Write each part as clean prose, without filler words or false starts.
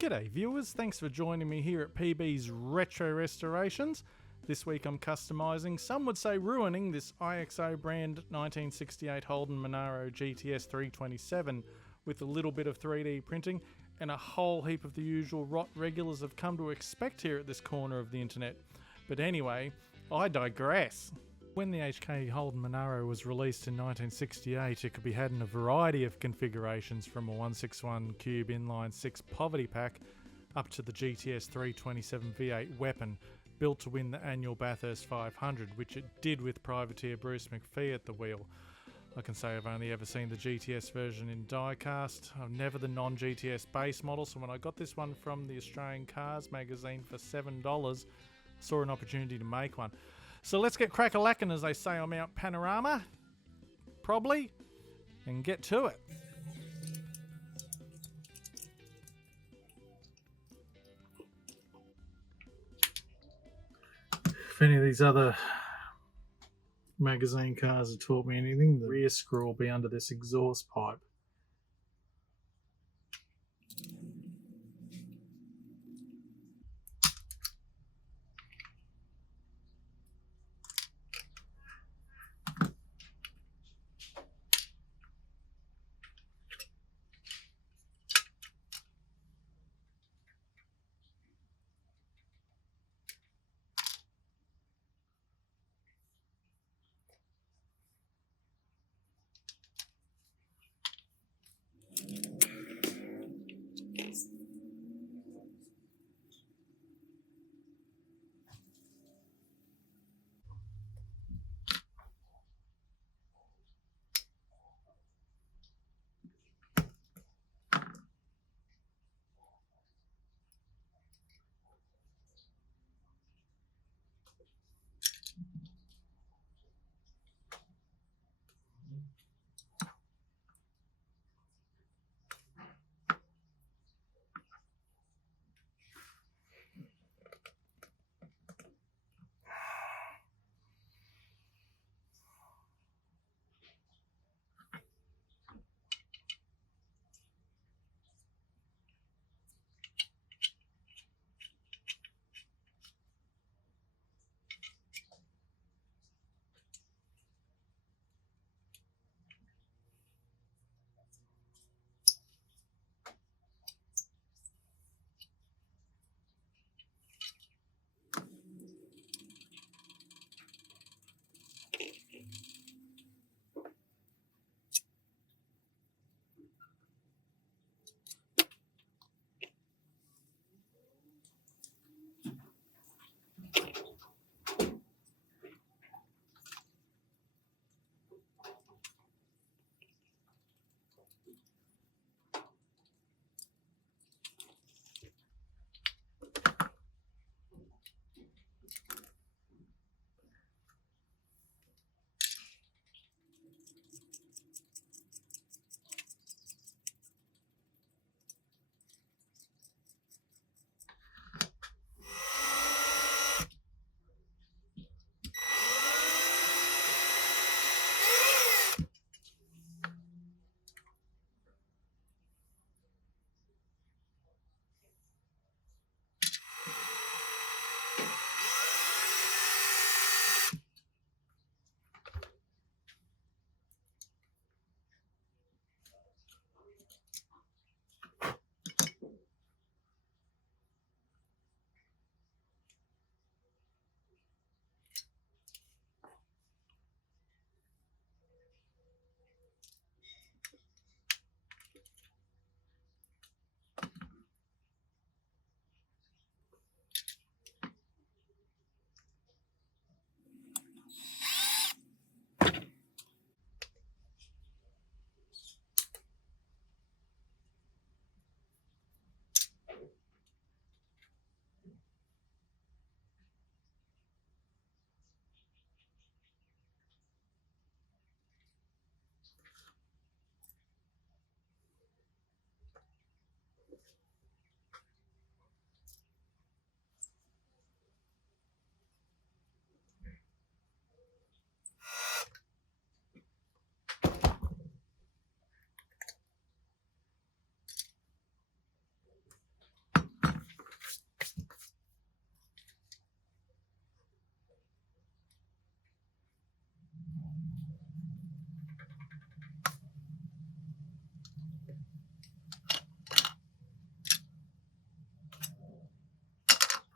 G'day viewers, thanks for joining me here at PB's Retro Restorations. This week I'm customising, some would say ruining, this IXO brand 1968 Holden Monaro GTS327 with a little bit of 3D printing and a whole heap of the usual rot regulars have come to expect here at this corner of the internet. But anyway, I digress. When the HK Holden Monaro was released in 1968, it could be had in a variety of configurations from a 161 cube inline 6 poverty pack up to the GTS 327 V8 weapon, built to win the annual Bathurst 500, which it did with privateer Bruce McPhee at the wheel. I can say I've only ever seen the GTS version in Diecast. I've never the non-GTS base model, so when I got this one from the Australian Cars magazine for $7, I saw an opportunity to make one. So let's get crack-a-lackin', as they say on Mount Panorama, probably, and get to it. If any of these other magazine cars have taught me anything, the rear screw will be under this exhaust pipe.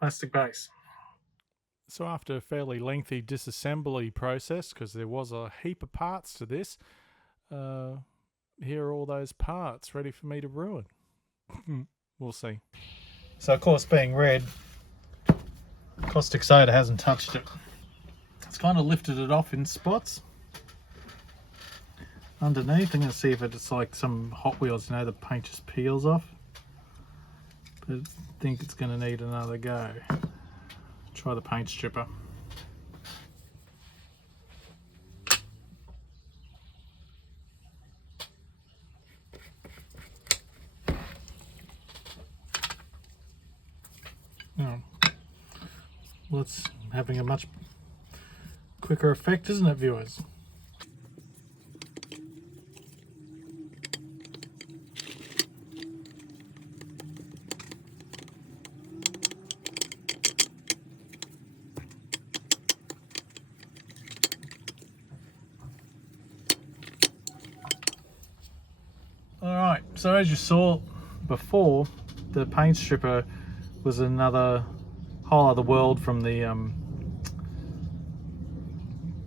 plastic base. So after a fairly lengthy disassembly process, because there was a heap of parts to this, here are all those parts ready for me to ruin. We'll see. So of course, being red, caustic soda hasn't touched it. It's kind of lifted it off in spots underneath. I'm going to see if it's like some Hot Wheels, you know, the paint just peels off. But I think it's going to need another go. Try the paint stripper. Oh. Well, it's having a much quicker effect, isn't it, viewers? Alright, so as you saw before, the paint stripper was another whole other world from the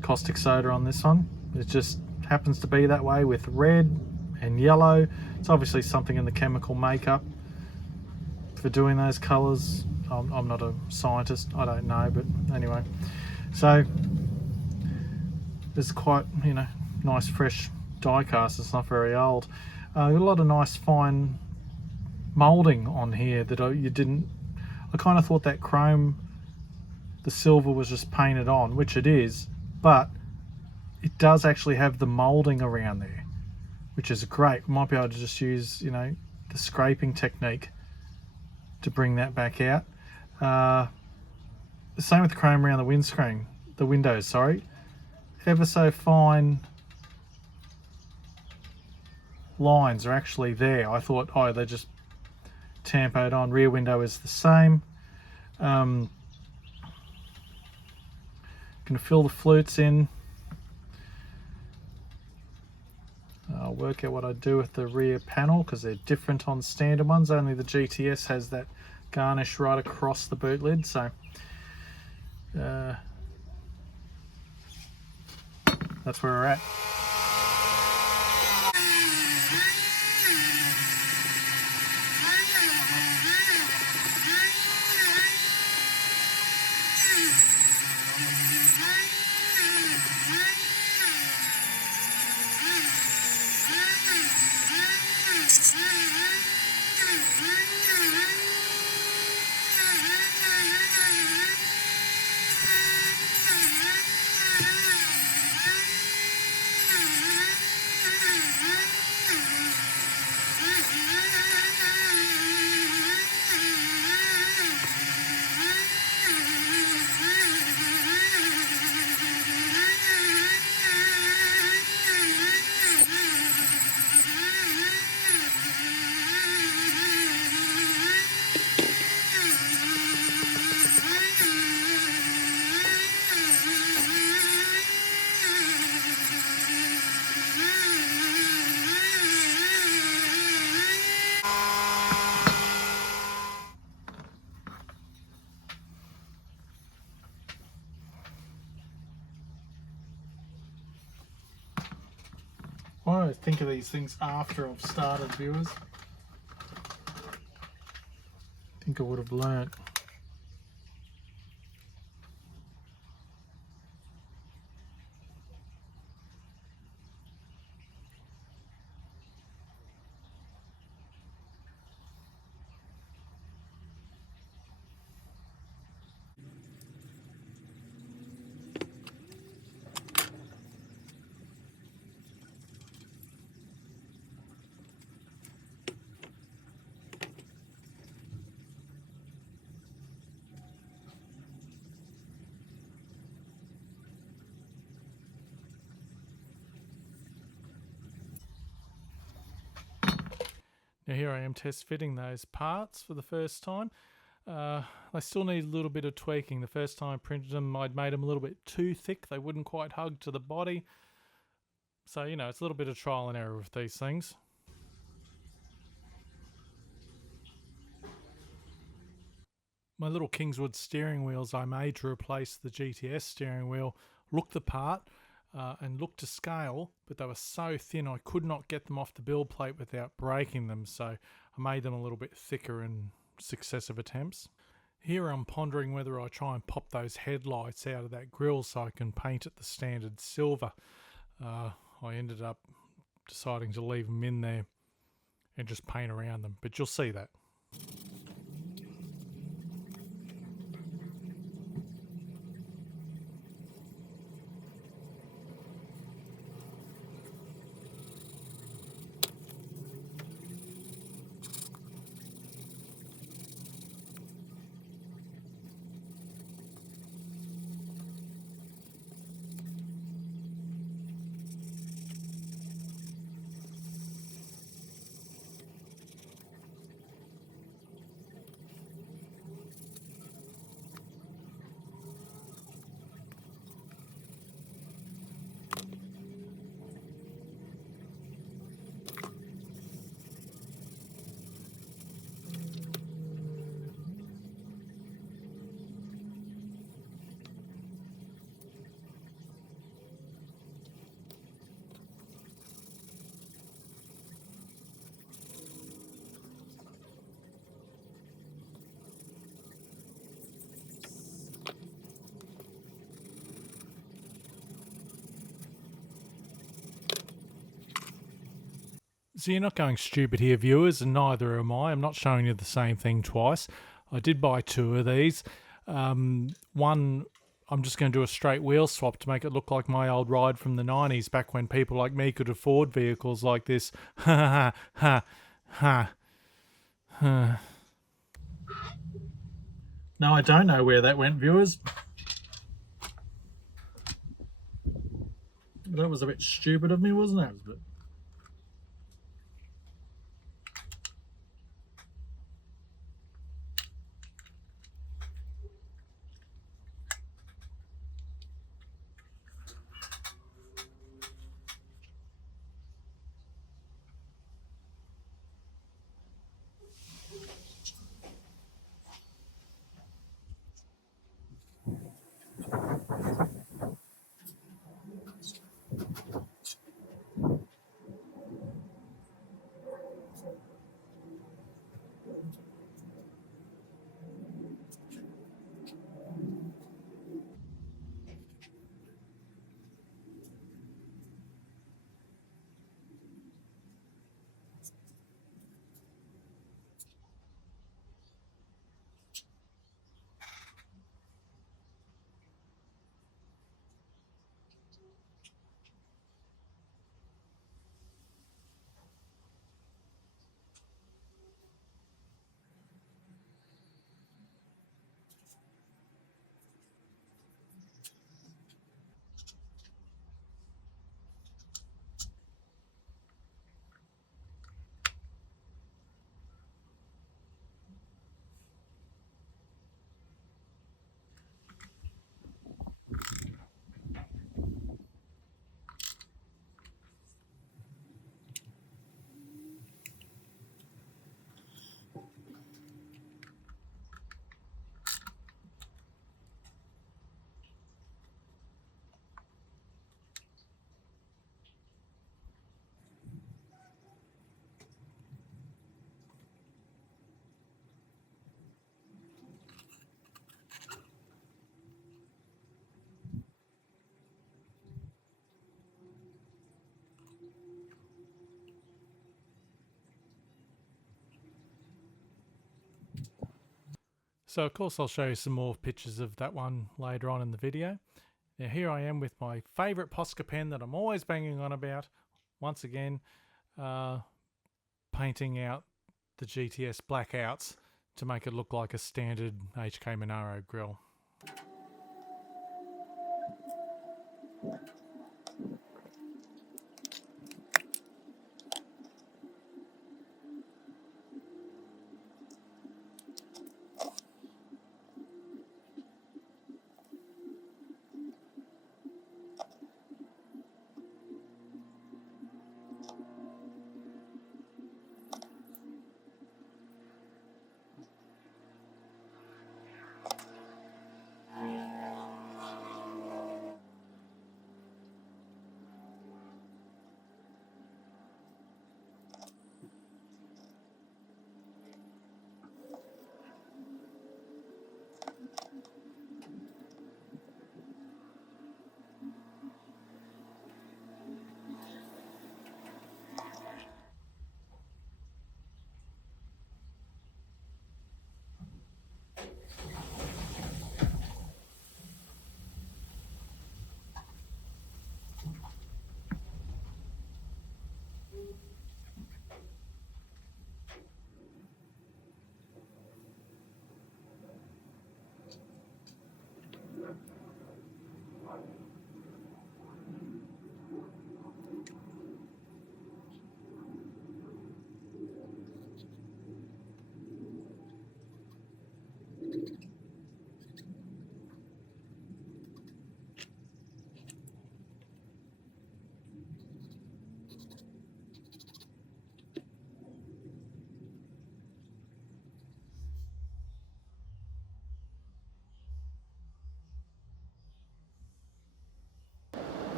caustic soda on this one. It just happens to be that way with red and yellow. It's obviously something in the chemical makeup for doing those colours. I'm not a scientist, I don't know, but anyway. So it's quite, you know, nice fresh die cast. It's not very old. A lot of nice fine moulding on here that I kind of thought that chrome, the silver was just painted on, which it is, but it does actually have the moulding around there, which is great. We might be able to just use, you know, the scraping technique to bring that back out. The same with the chrome around the windows, sorry. Ever so fine lines are actually there. I thought, oh, they just tampoed on. Rear window is the same. Gonna fill the flutes in. I'll work out what I do with the rear panel because they're different on standard ones. Only the GTS has that garnish right across the boot lid, so that's where we're at. I think of these things after I've started, viewers. I think I would have learnt. Now here I am test fitting those parts for the first time. They still need a little bit of tweaking. The first time I printed them, I'd made them a little bit too thick. They wouldn't quite hug to the body. So, you know, it's a little bit of trial and error with these things. My little Kingswood steering wheels I made to replace the GTS steering wheel looked the part and looked to scale, but they were so thin I could not get them off the build plate without breaking them, so I made them a little bit thicker in successive attempts. Here I'm pondering whether I try and pop those headlights out of that grille so I can paint it the standard silver. I ended up deciding to leave them in there and just paint around them, but you'll see that. So you're not going stupid here, viewers, and neither am I. I'm not showing you the same thing twice. I did buy two of these. One, I'm just going to do a straight wheel swap to make it look like my old ride from the 90s, back when people like me could afford vehicles like this. Ha ha ha ha. No, I don't know where that went, viewers. That was a bit stupid of me, wasn't it? So of course I'll show you some more pictures of that one later on in the video. Now here I am with my favourite Posca pen that I'm always banging on about. Once again, painting out the GTS blackouts to make it look like a standard HK Monaro grille.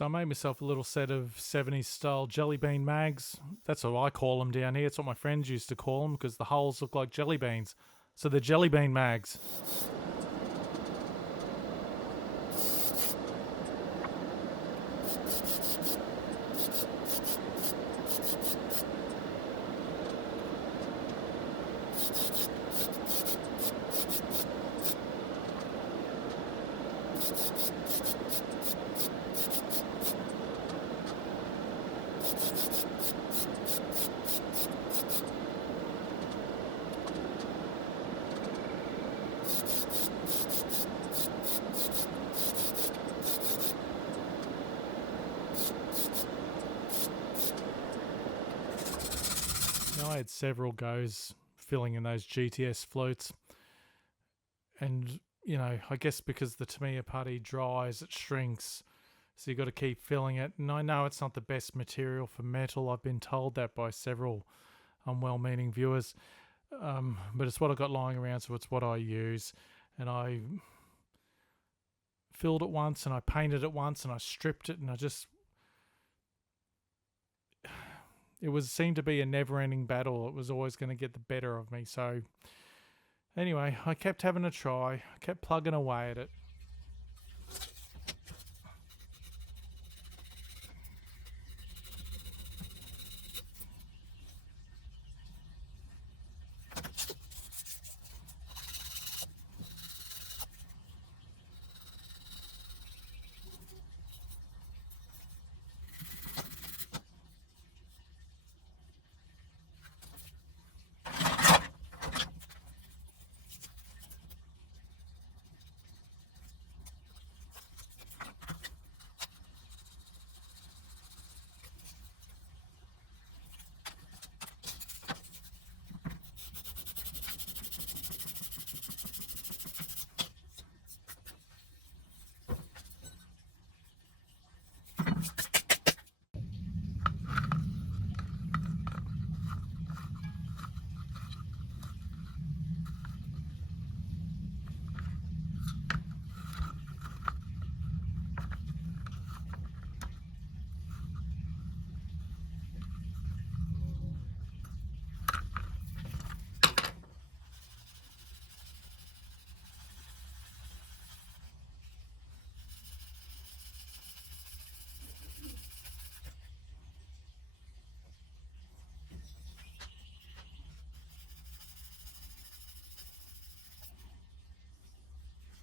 So I made myself a little set of 70s style jelly bean mags. That's what I call them down here. It's what my friends used to call them because the holes look like jelly beans. So they're jelly bean mags. I had several goes filling in those GTS floats, and I guess because the Tamiya putty dries, it shrinks, so you got to keep filling it. And I know it's not the best material for metal. I've been told that by several well-meaning viewers, but it's what I got lying around, so it's what I use. And I filled it once, and I painted it once, and I stripped it, and it seemed to be a never-ending battle. It was always going to get the better of me. So anyway, I kept having a try. I kept plugging away at it.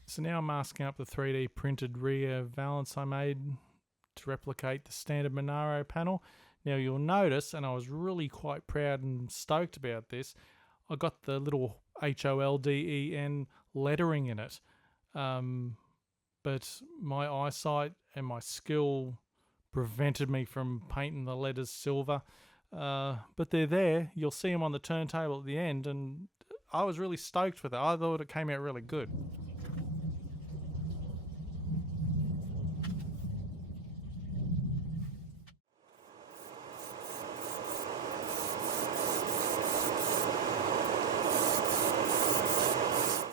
So now I'm masking up the 3D printed rear valance I made to replicate the standard Monaro panel. Now you'll notice, and I was really quite proud and stoked about this, I got the little HOLDEN lettering in it. But my eyesight and my skill prevented me from painting the letters silver. But they're there. You'll see them on the turntable at the end, and I was really stoked with it. I thought it came out really good.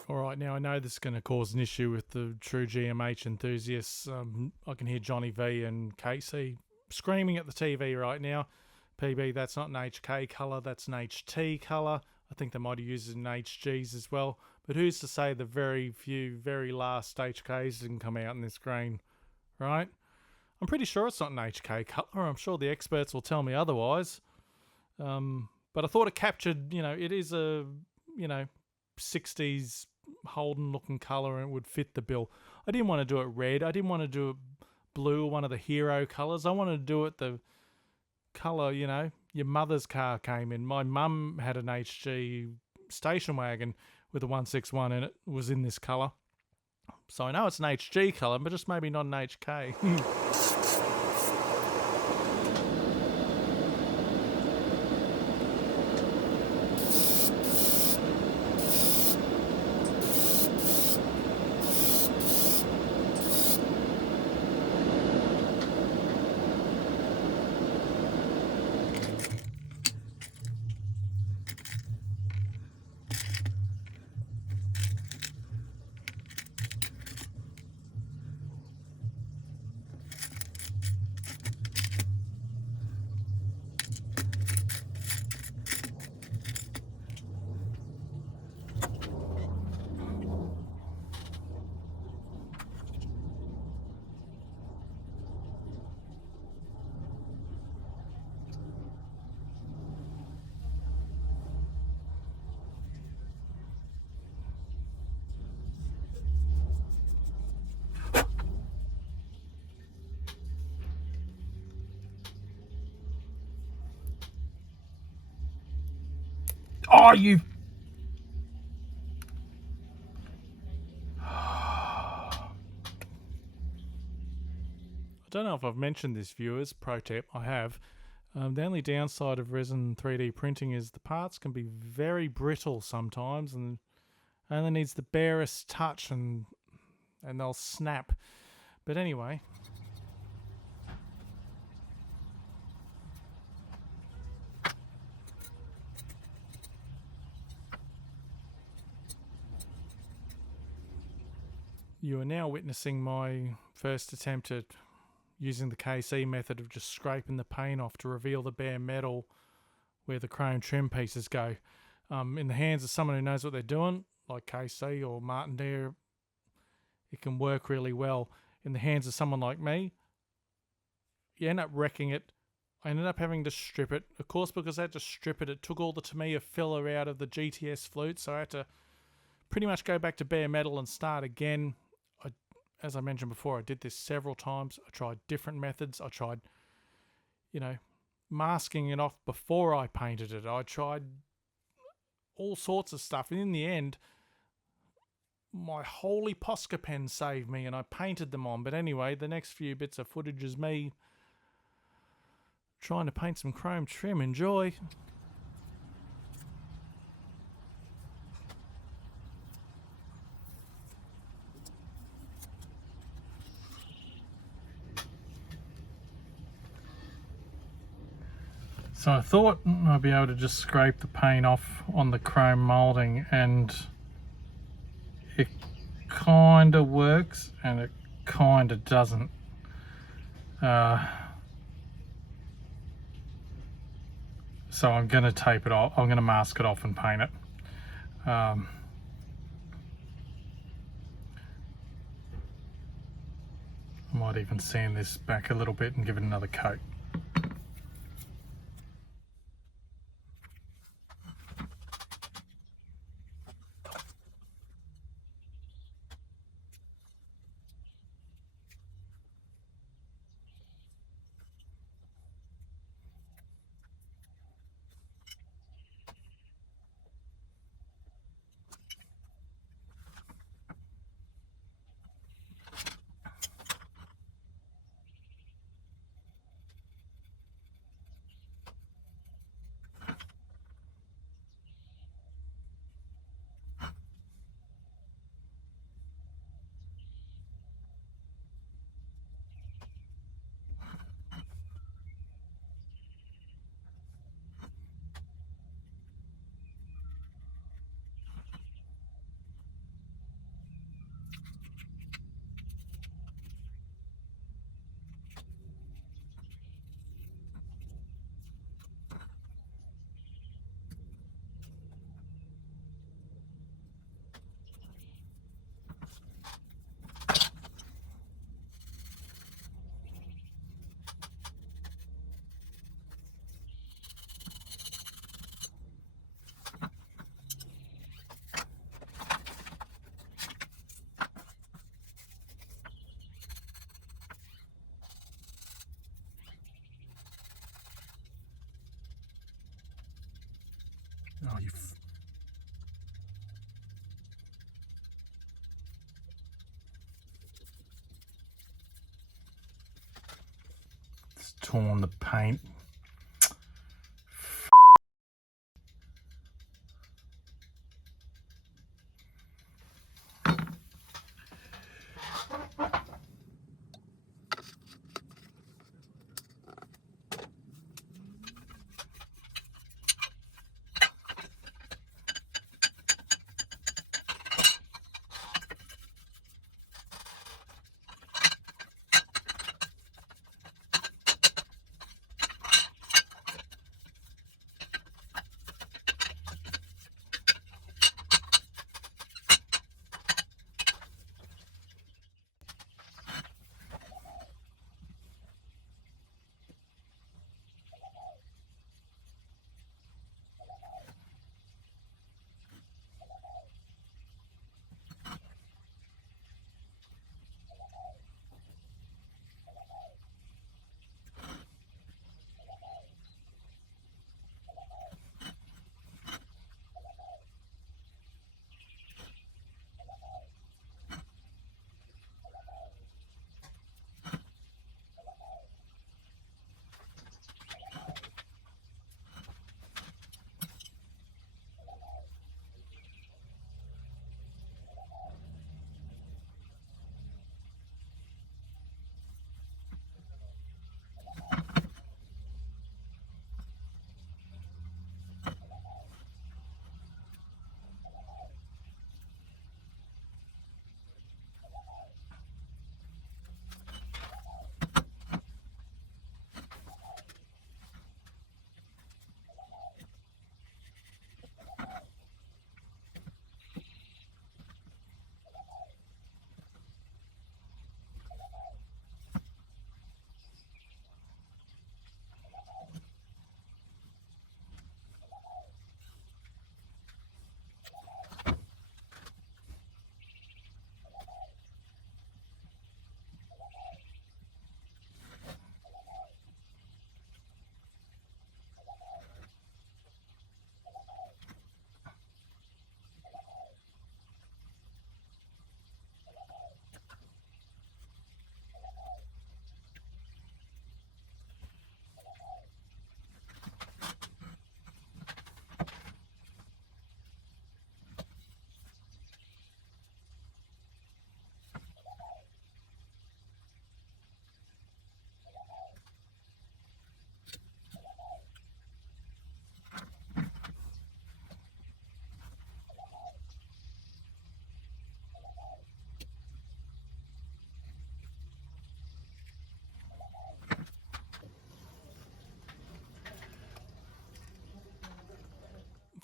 Alright, now I know this is going to cause an issue with the true GMH enthusiasts. I can hear Johnny V and Casey screaming at the TV right now. PB, that's not an HK colour, that's an HT colour. I think they might have used it in HGs as well. But who's to say the very last HKs didn't come out in this green, right? I'm pretty sure it's not an HK colour. I'm sure the experts will tell me otherwise. But I thought it captured, it is a, 60s Holden looking colour, and it would fit the bill. I didn't want to do it red. I didn't want to do it blue, one of the hero colours. I wanted to do it the colour, your mother's car came in. My mum had an HG station wagon with a 161 in it. It was in this colour. So I know it's an HG colour, but just maybe not an HK. Oh, you... I don't know if I've mentioned this, viewers. Pro tip, I have. The only downside of resin 3D printing is the parts can be very brittle sometimes, and only needs the barest touch and they'll snap. But anyway, you are now witnessing my first attempt at using the KC method of just scraping the paint off to reveal the bare metal where the chrome trim pieces go. In the hands of someone who knows what they're doing, like KC or Martin Dare, it can work really well. In the hands of someone like me, you end up wrecking it. I ended up having to strip it. Of course, because I had to strip it, it took all the Tamiya filler out of the GTS flute, so I had to pretty much go back to bare metal and start again. As I mentioned before, I did this several times. I tried different methods. I tried, masking it off before I painted it. I tried all sorts of stuff. And in the end, my holy Posca pen saved me and I painted them on. But anyway, the next few bits of footage is me trying to paint some chrome trim. Enjoy. So I thought I'd be able to just scrape the paint off on the chrome moulding, and it kind of works and it kind of doesn't. So I'm going to tape it off. I'm going to mask it off and paint it. I might even sand this back a little bit and give it another coat. Oh, it's torn the paint.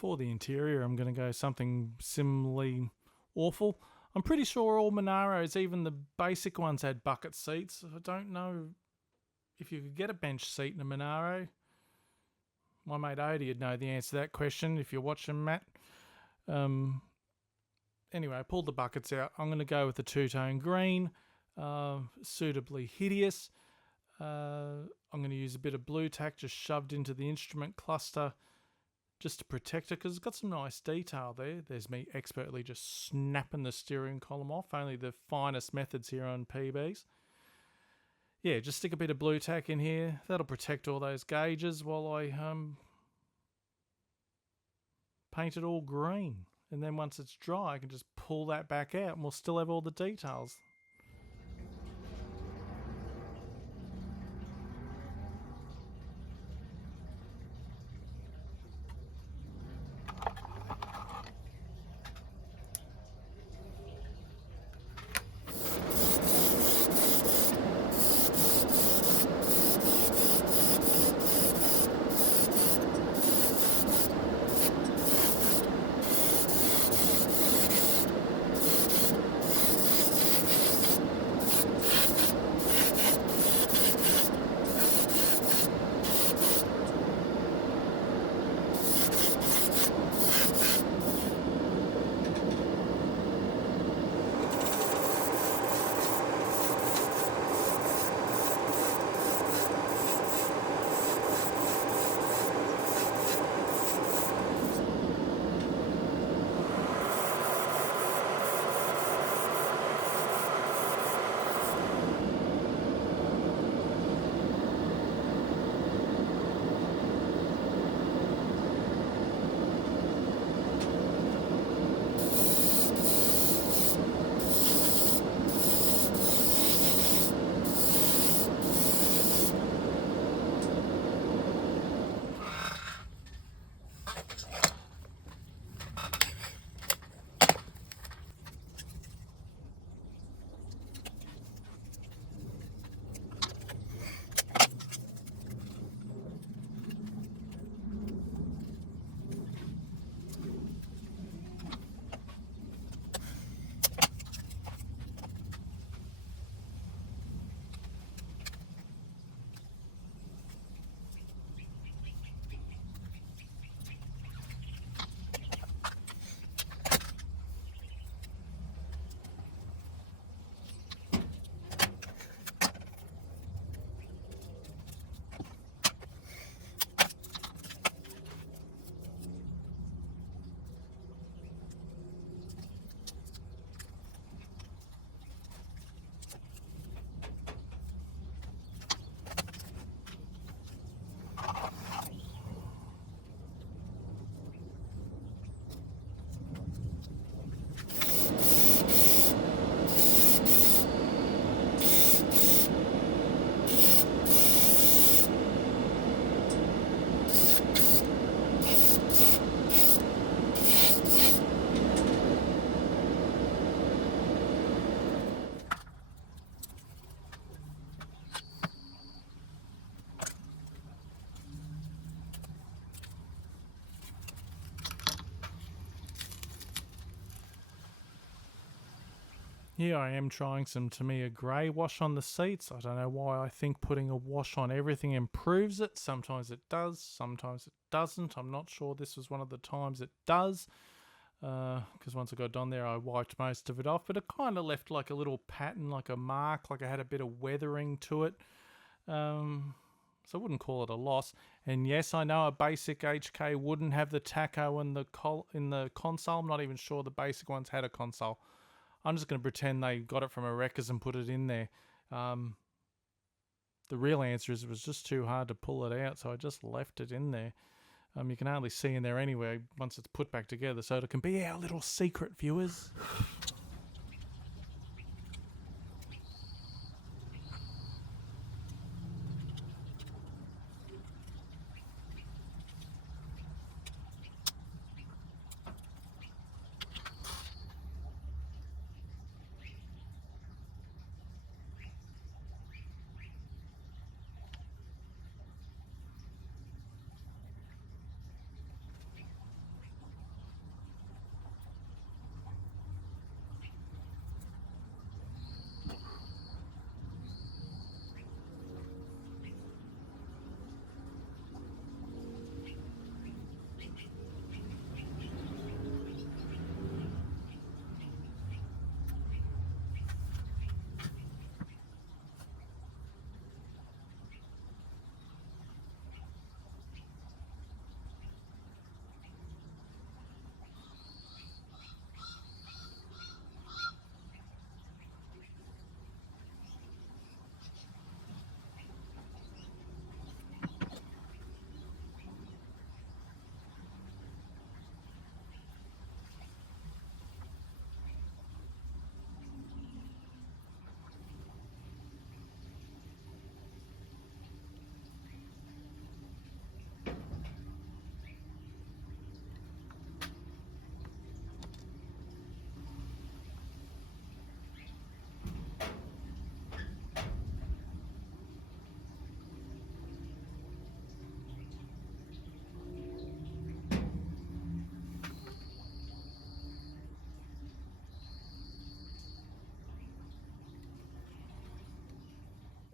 For the interior, I'm going to go something similarly awful. I'm pretty sure all Monaros, even the basic ones, had bucket seats. I don't know if you could get a bench seat in a Monaro. My mate Odie would know the answer to that question if you're watching, Matt. Anyway, I pulled the buckets out. I'm going to go with the two-tone green, suitably hideous. I'm going to use a bit of blue tack just shoved into the instrument cluster just to protect it, because it's got some nice detail there. There's me expertly just snapping the steering column off. Only the finest methods here on PBs. Yeah, just stick a bit of blue tack in here. That'll protect all those gauges while I paint it all green. And then once it's dry, I can just pull that back out and we'll still have all the details. Here I am trying some Tamiya grey wash on the seats. I don't know why I think putting a wash on everything improves it. Sometimes it does, sometimes it doesn't. I'm not sure this was one of the times it does. Because once I got on there I wiped most of it off, but it kind of left like a little pattern, like a mark, like it had a bit of weathering to it. So I wouldn't call it a loss. And yes, I know a basic HK wouldn't have the tacho in the console. I'm not even sure the basic ones had a console. I'm just going to pretend they got it from a wreckers and put it in there. The real answer is it was just too hard to pull it out, so I just left it in there. You can hardly see in there anyway once it's put back together, so it can be our little secret, viewers.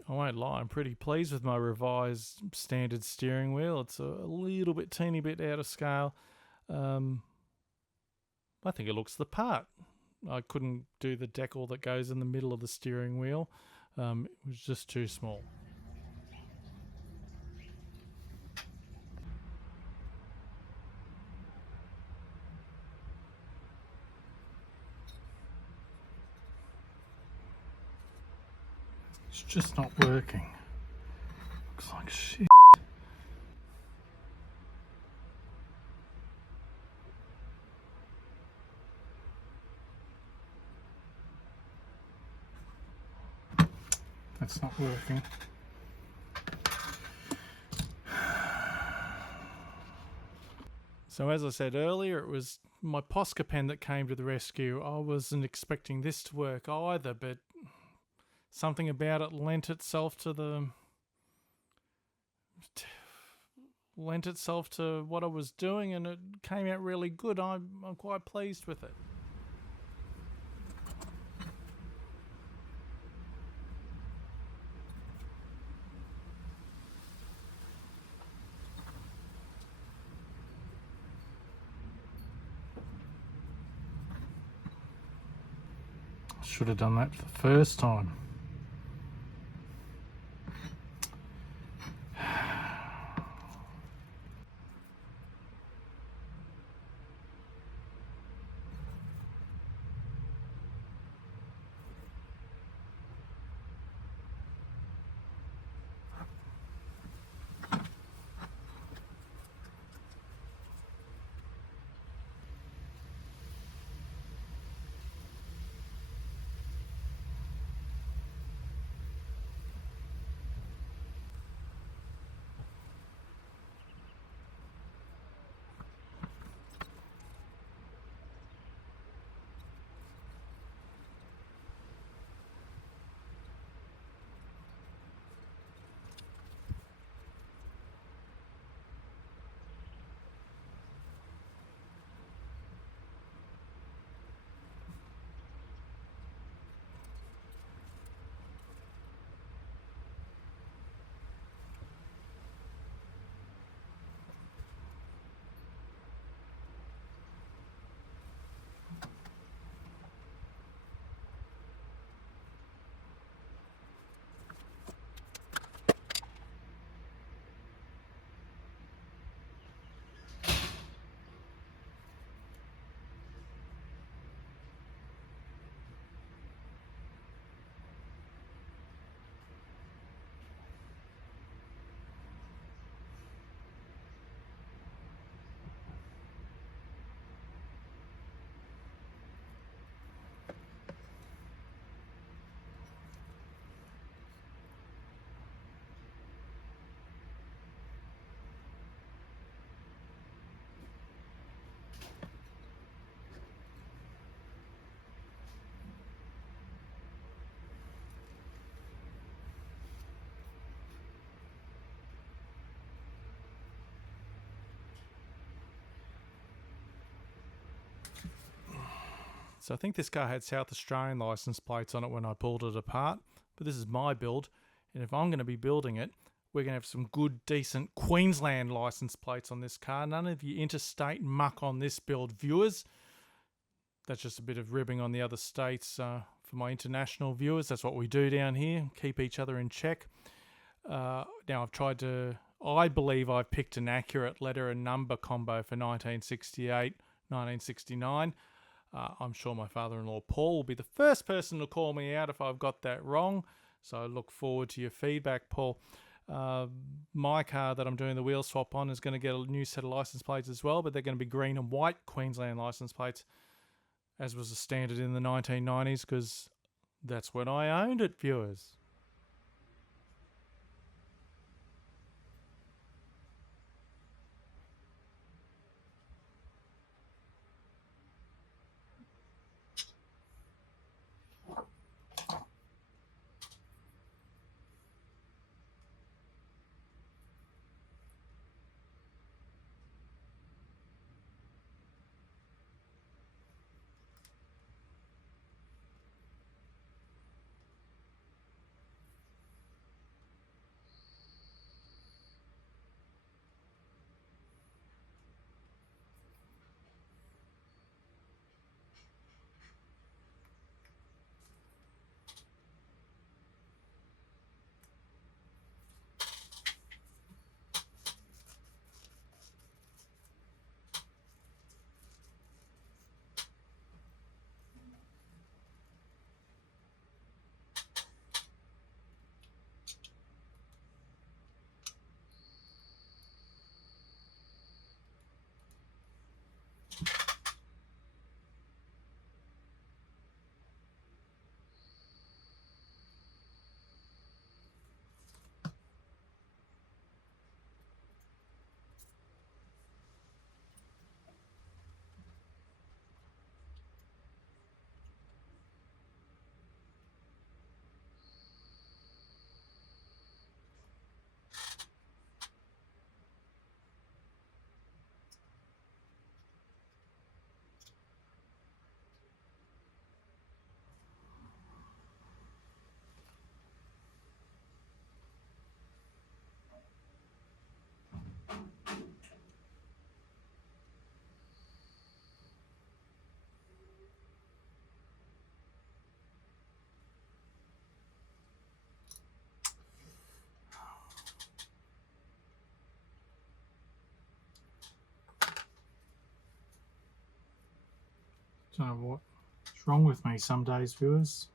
I won't lie, I'm pretty pleased with my revised standard steering wheel. It's a little bit, teeny bit out of scale. I think it looks the part. I couldn't do the decal that goes in the middle of the steering wheel. It was just too small. It's just not working. Looks like shit. That's not working. So as I said earlier, it was my Posca pen that came to the rescue. I wasn't expecting this to work either, but something about it lent itself to what I was doing, and it came out really good. I'm quite pleased with it. Should have done that for the first time. So I think this car had South Australian license plates on it when I pulled it apart, but this is my build, and if I'm going to be building it, we're going to have some good, decent Queensland license plates on this car. None of the interstate muck on this build, viewers. That's just a bit of ribbing on the other states for my international viewers. That's what we do down here, keep each other in check. Now I believe I've picked an accurate letter and number combo for 1968, 1969. I'm sure my father-in-law Paul will be the first person to call me out if I've got that wrong. So I look forward to your feedback, Paul. My car that I'm doing the wheel swap on is going to get a new set of license plates as well, but they're going to be green and white Queensland license plates, as was the standard in the 1990s, because that's when I owned it, viewers. Don't know what's wrong with me some days, viewers.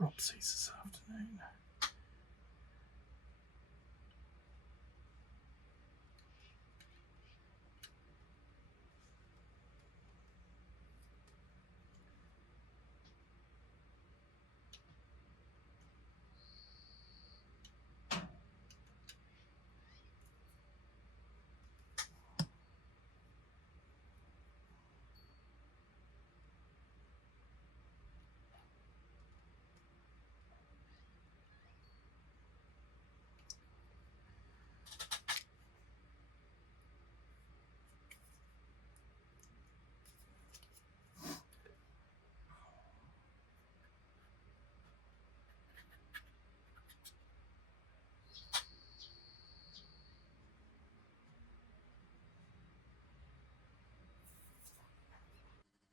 Dropsies this afternoon.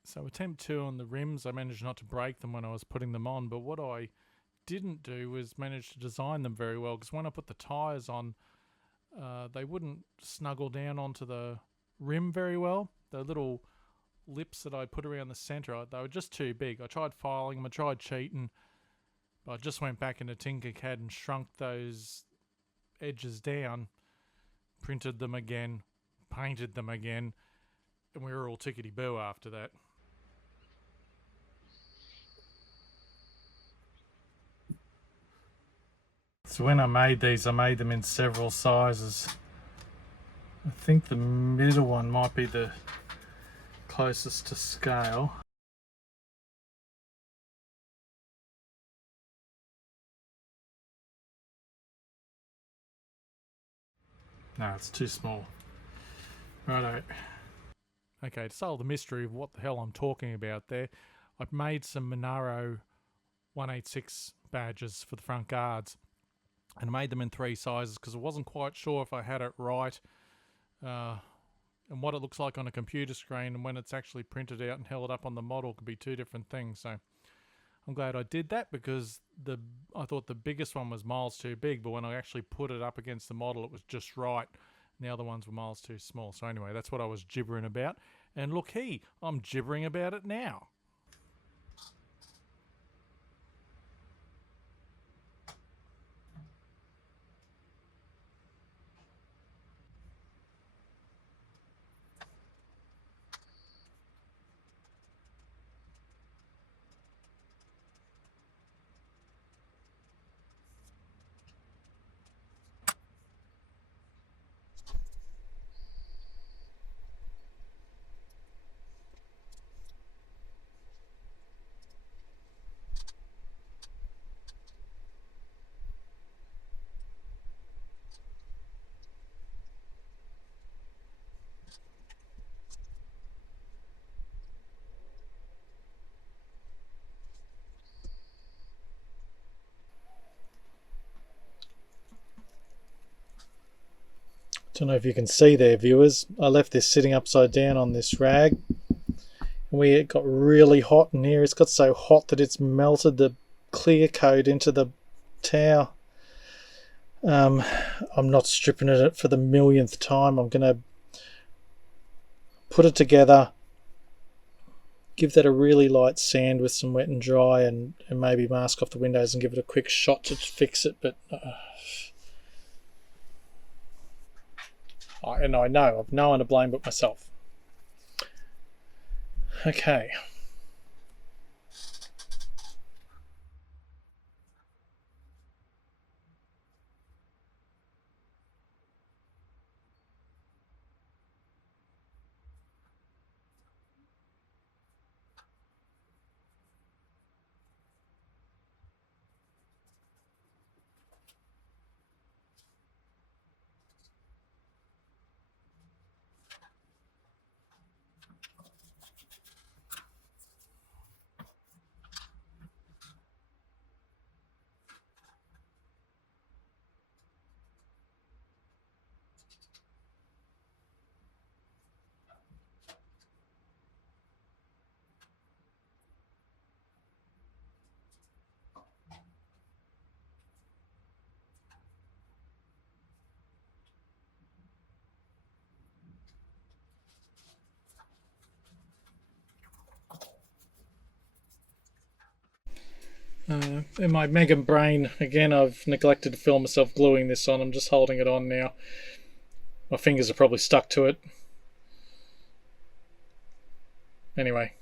So attempt 2 on the rims, I managed not to break them when I was putting them on, but what I didn't do was manage to design them very well, because when I put the tyres on, they wouldn't snuggle down onto the rim very well. The little lips that I put around the centre, they were just too big. I tried filing them, I tried cheating, but I just went back into Tinkercad and shrunk those edges down, printed them again, painted them again, and we were all tickety-boo after that. So when I made these, I made them in several sizes. I think the middle one might be the closest to scale. No, it's too small. Righto. Okay, to solve the mystery of what the hell I'm talking about there, I've made some Monaro 186 badges for the front guards, and I made them in 3 sizes because I wasn't quite sure if I had it right, and what it looks like on a computer screen and when it's actually printed out and held up on the model could be 2 different things. So I'm glad I did that, because I thought the biggest one was miles too big, but when I actually put it up against the model, it was just right. And the other ones were miles too small. So anyway, that's what I was gibbering about. And look, I'm gibbering about it now. Don't know if you can see there, viewers. I left this sitting upside down on this rag. It got really hot in here. It's got so hot that it's melted the clear coat into the towel. I'm not stripping it for the millionth time. I'm going to put it together, give that a really light sand with some wet and dry, and maybe mask off the windows and give it a quick shot to fix it. But I know I've no one to blame but myself. Okay. In my mega brain, again, I've neglected to film myself gluing this on. I'm just holding it on now. My fingers are probably stuck to it. Anyway.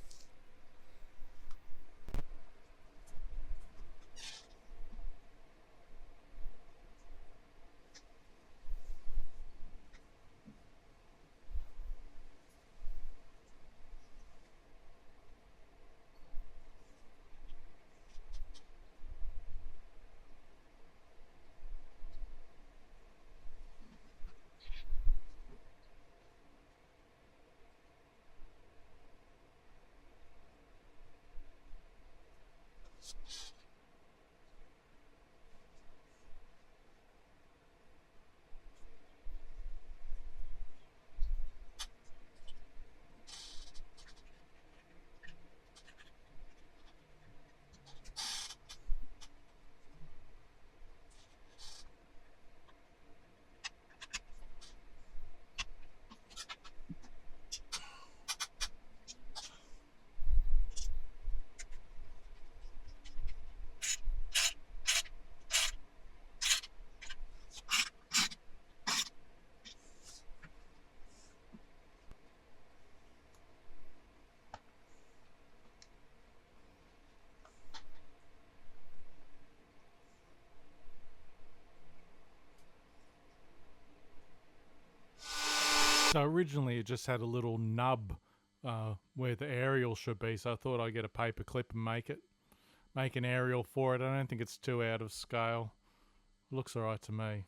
So originally it just had a little nub where the aerial should be, so I thought I'd get a paper clip and make an aerial for it. I don't think it's too out of scale. Looks alright to me.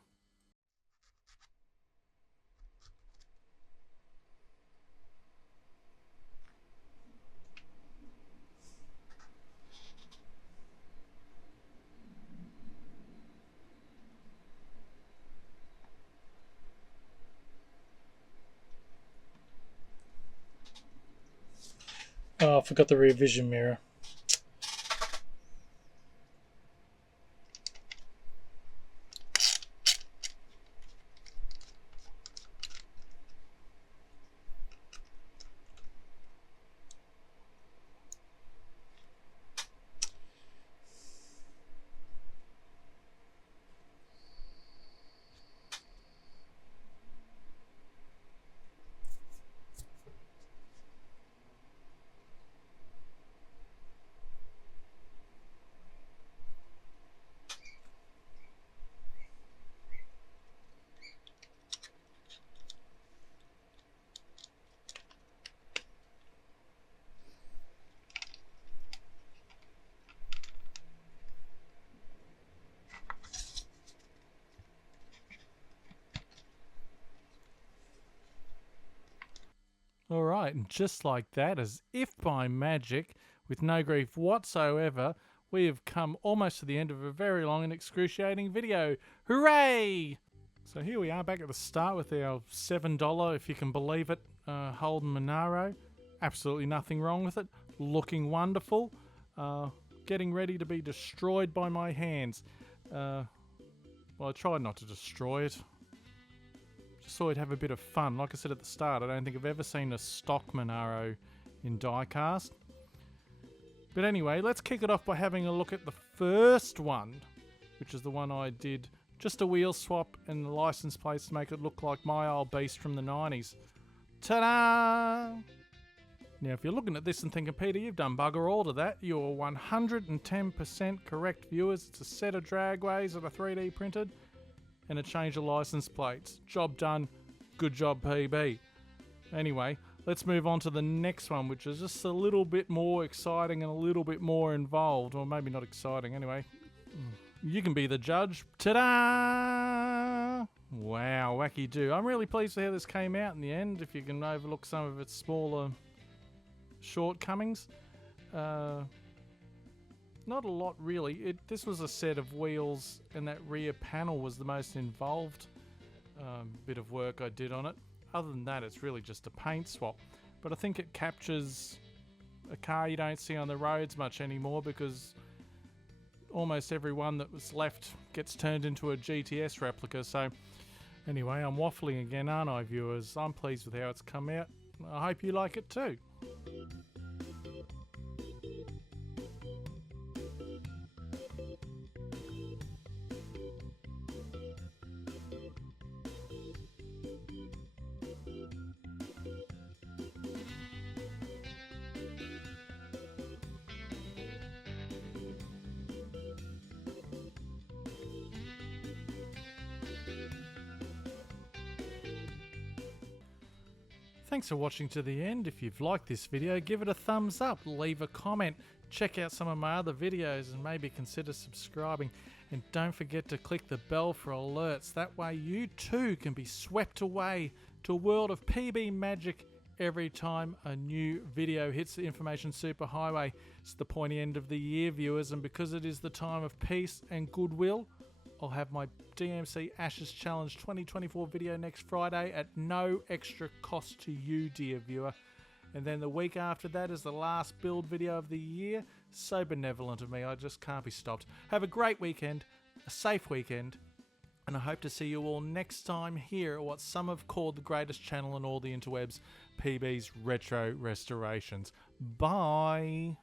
Oh, I forgot the rear vision mirror. Alright, and just like that, as if by magic, with no grief whatsoever, we have come almost to the end of a very long and excruciating video. Hooray! So here we are back at the start with our $7, if you can believe it, Holden Monaro. Absolutely nothing wrong with it. Looking wonderful. Getting ready to be destroyed by my hands. Well, I tried not to destroy it. Just thought I'd have a bit of fun. Like I said at the start, I don't think I've ever seen a stock Monaro in Diecast. But anyway, let's kick it off by having a look at the first one, which is the one I did. Just a wheel swap and the license plates to make it look like my old beast from the 90s. Ta-da! Now, if you're looking at this and thinking, Peter, you've done bugger all to that, you're 110% correct, viewers. It's a set of dragways that are 3D printed and a change of license plates. Job done. Good job, PB. Anyway, let's move on to the next one, which is just a little bit more exciting and a little bit more involved. Or maybe not exciting, anyway. You can be the judge. Ta-da! Wow, wacky do. I'm really pleased with how this came out in the end, if you can overlook some of its smaller shortcomings. Not a lot really. This was a set of wheels and that rear panel was the most involved bit of work I did on it. Other than that, it's really just a paint swap. But I think it captures a car you don't see on the roads much anymore, because almost every one that was left gets turned into a GTS replica. So anyway, I'm waffling again, aren't I, viewers? I'm pleased with how it's come out. I hope you like it too. Thanks for watching to the end. If you've liked this video, give it a thumbs up, leave a comment, check out some of my other videos and maybe consider subscribing. And don't forget to click the bell for alerts. That way you too can be swept away to a world of PB magic every time a new video hits the information superhighway. It's the pointy end of the year, viewers, and because it is the time of peace and goodwill, I'll have my DMC Ashes Challenge 2024 video next Friday at no extra cost to you, dear viewer. And then the week after that is the last build video of the year. So benevolent of me, I just can't be stopped. Have a great weekend, a safe weekend, and I hope to see you all next time here at what some have called the greatest channel in all the interwebs, PB's Retro Restorations. Bye!